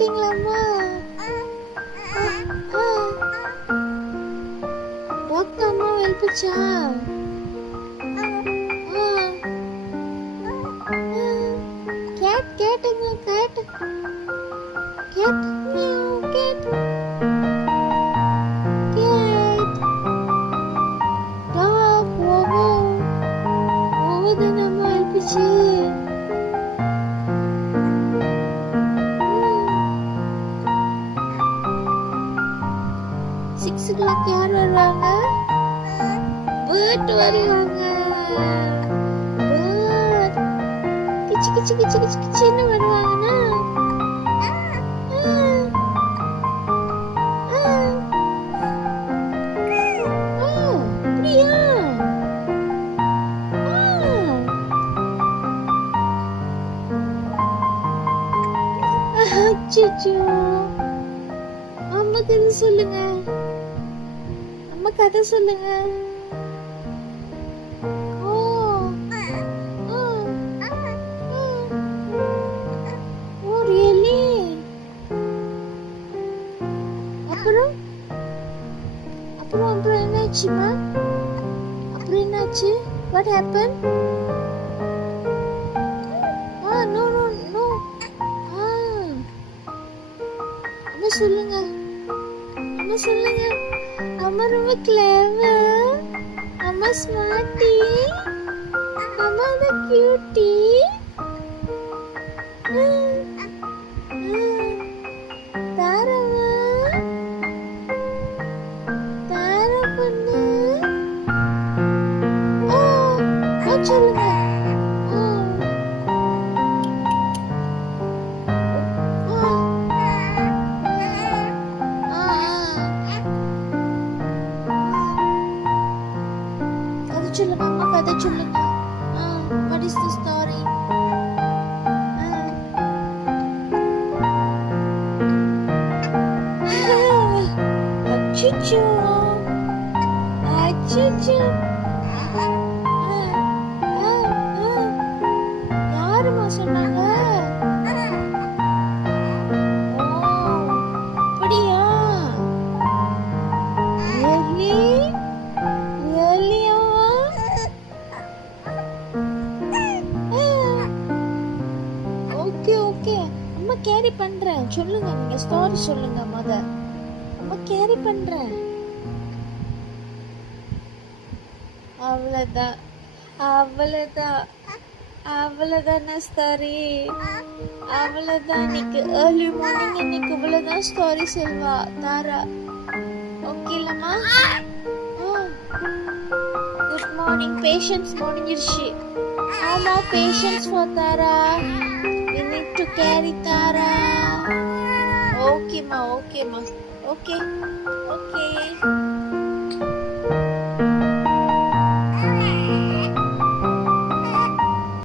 கேட்டீங்களாம்மா? Doctor அம்மா எழுப்பிச்சா? கேட்டுங்க cat cat meow cat cat dog ஓவோ ஓவதான் அம்மா எழுப்பிச்சு. 6 o'clock யார் வருவாங்க? பேர்ட் வருவாங்க. பேர்ட் கிச்சு கிச்சு கிச்சு கிச்சு கிச்சுன்னு வருவாங்கன்னா அப்படியா? அச்சச்சோ, அம்மா கதை சொல்லுங்க. அம்மா கதை சொல்லுங்க. அப்புறம் அப்புறம் அப்புறம் என்னாச்சுமா? அப்புறம் என்னாச்சு? What happened? No no no. அம்மா சொல்லுங்க. அம்மா சொல்லுங்க. அம்மா ரொம்ப கிளவர். அம்மா ஸ்மார்ட்டி. அம்மா தான் கியூட்டி. தாரமா தாரா பொண்ணு. சொல்லுங்க. கதை சொல்லுங்க அம்மா, கதை சொல்லுங்க. What is the story? அச்சச்சோ அச்சச்சோ, யாருமா சொன்னாங்க? அப்படியா? ஓகே ஓகே, அம்மா கேரி பண்றேன். சொல்லுங்க, நீங்க ஸ்டோரி சொல்லுங்க. அம்மா கேரி பண்றேன். அவ்வளவுதான் அவ்வளவுதான் அவ்வளவுதான ஸ்டோரி? அவ்வளவுதான். இன்னைக்கு ஏர்லி மார்னிங் இன்னைக்கு இவ்வளவுதான் ஸ்டோரி சொல்வா தாரா. ஓகே இல்லம்மா? Good morning. பேஷன்ஸ் முடிஞ்சிருச்சு. No more patience for Tara. We need to carry Tara. Okay ma, okay ma. Okay.